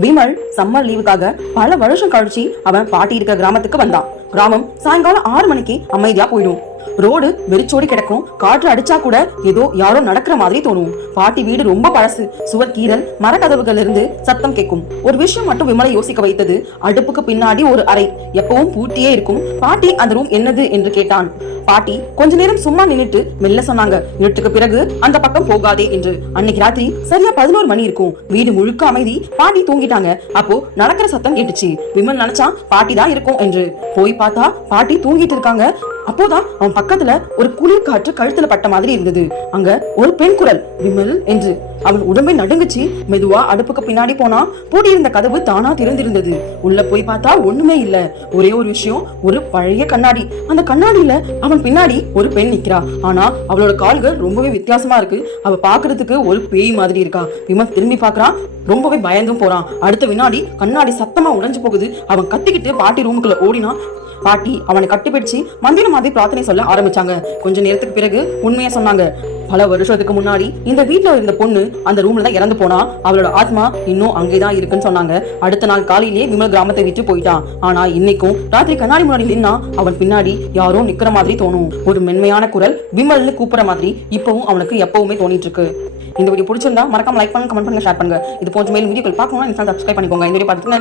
Vimal summer லீவுக்காக பல வருஷம் கழிச்சு அவன் பாட்டி இருக்க கிராமத்துக்கு வந்தான். கிராமம் சாயங்காலம் 6 மணிக்கு அமைதியா போயிடும். ரோடு வெறிச்சோடி கிடக்கும். காற்று அடிச்சா கூட ஏதோ யாரோ நடக்கிற மாதிரி தோணும். பாட்டி வீடு ரொம்ப பழசு. சுவர் கீறல், மரக்கதவுகள் இருந்து சத்தம் கேட்கும். ஒரு விஷயம் மட்டும் விமலை யோசிக்க வைத்தது. அடுப்புக்கு பின்னாடி ஒரு அறை எப்பவும் பூட்டியே இருக்கும். பாட்டி அந்த ரூம் என்னது என்று கேட்டான். பாட்டி கொஞ்ச நேரம் சும்மா நின்னுட்டு மெல்ல சொன்னாங்க, இருட்டுக்கு பிறகு அந்த பக்கம் போகாதே என்று. அன்னைக்கு ராத்திரி சரியா 11 மணி இருக்கும். வீடு முழுக்க அமைதி. பாட்டி தூங்கிட்டாங்க. அப்போ நடக்கிற சத்தம் கேட்டுச்சு. விமல் நினைச்சான் பாட்டி தான் இருக்கும் என்று. போய் பார்த்தா பாட்டி தூங்கிட்டு இருக்காங்க. அப்போதான் அவன் பக்கத்துல ஒரு குளிர் காற்று கழுத்துல பட்ட மாதிரி இருந்தது. அங்க ஒரு பெண் குரல், விமல் என்று. அவன் உடம்பை நடுங்குச்சு. மெதுவா அடுப்புக்கு பின்னாடி போனா பூட்டி இருந்த கதவு தானா திறந்திருந்தது. உள்ள போய் பார்த்தா ஒண்ணுமே இல்ல. ஒரே ஒரு விஷயம், ஒரு பழைய கண்ணாடி. அந்த கண்ணாடியில அவன் பின்னாடி ஒரு பெண் நிக்கிறா. ஆனா அவளோட கால்கள் ரொம்பவே வித்தியாசமா இருக்கு. அவ பாக்குறதுக்கு ஒரு பேய் மாதிரி இருக்கா. விமல் திரும்பி பாக்குறான். ரொம்பவே பயந்தும் போறான். அடுத்த வினாடி கண்ணாடி சத்தமா உடைஞ்சு போகுது. அவன் கத்திக்கிட்டு பாட்டி ரூமுக்குள்ள ஓடினா. பாட்டி அவனை கட்டிப்பிடிச்சு மந்திர மாதிரி பிரார்த்தனை சொல்ல ஆரம்பிச்சாங்க. கொஞ்ச நேரத்துக்கு பிறகு உண்மையா சொன்னாங்க. பல வருஷத்துக்கு முன்னாடி இந்த வீட்டுல இருந்த பொண்ணு அந்த ரூம்ல தான் இறந்து போனா. அவளோட ஆத்மா இன்னும் அங்கேதான் இருக்குன்னு சொன்னாங்க. அடுத்த நாள் காலையிலேயே விமல் கிராமத்தை விட்டு போயிட்டான். ஆனா இன்னைக்கும் ராத்திரி கண்ணாடி முன்னாடி நின்னா அவன் பின்னாடி யாரோ நிக்கிற மாதிரி தோணும். ஒரு மென்மையான குரல் விமல்னு கூப்பிடுற மாதிரி இப்பவும் அவனுக்கு எப்பவுமே தோணிட்டு இருக்கு. இந்த வீடியோ பிடிச்சிருந்தா மறக்காம லைக் பண்ணுங்க, கமெண்ட் பண்ணுங்க, ஷேர் பண்ணுங்க. இது போன்ற மேலும் வீடியோக்கள் பார்க்கணும்னா சப்ஸ்கிரைப் பண்ணிக்கோங்க. இந்த வீடியோ பார்த்துட்டு நன்றி.